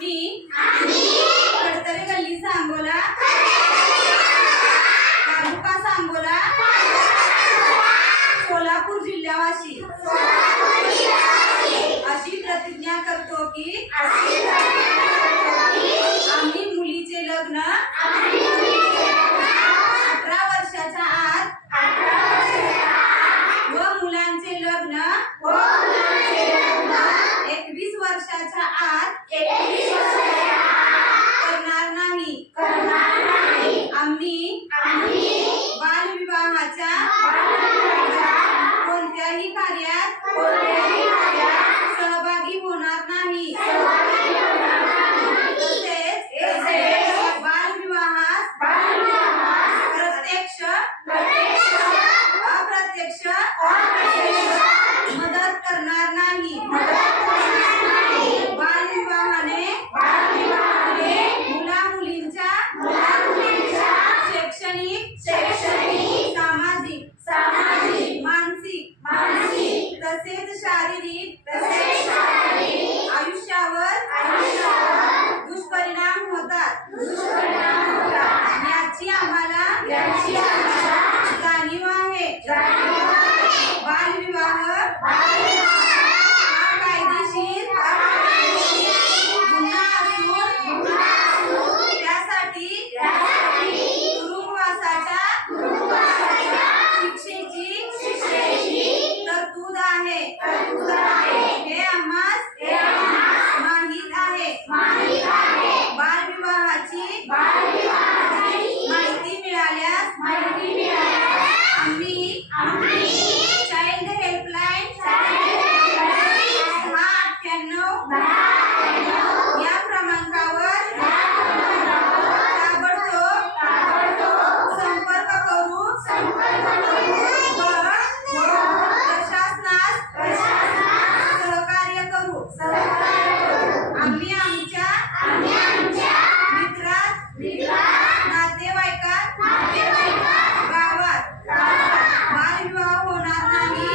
आम्ही खडतरे गल्ली सांगोला तालुका सांगोला सोलापूर जिल्ह्यावासी अशी प्रतिज्ञा करतो की आम्ही मुलीचे लग्न 18 वर्षाच्या आत व मुलांचे लग्न 21 वर्षाच्या आत करणार नाही। आम्ही बालविवाहाच्या कोणत्याही कार्यात सहभागी होणार नाही। तसेच बालविवाहास प्रत्यक्ष अप्रत्यक्ष मदत करणार नाही। बालविवाहाने मुला मुलींच्या शैक्षणिक सामाजिक मानसिक तसेच शारीरिक आयुष्यावर दुष्परिणाम होतात। याची आम्हाला जाणीव आहे। बालविवाह हा कायदेशीर गुन्हा असून त्यासाठी तुरुंगवासाच्या शिक्षेची तरतूद आहे। हे आम्हास माहित आहे। बालविवाहाची माहिती मिळाल्यास आम्ही चाइल्ड हेल्पलाईन 698 या क्रमांकावर ताबडतोब संपर्क करू व प्रशासनास सहकार्य करू। आम्ही आमच्या मित्रात नातेवाईकात गावात बालविवाह होणार नाही।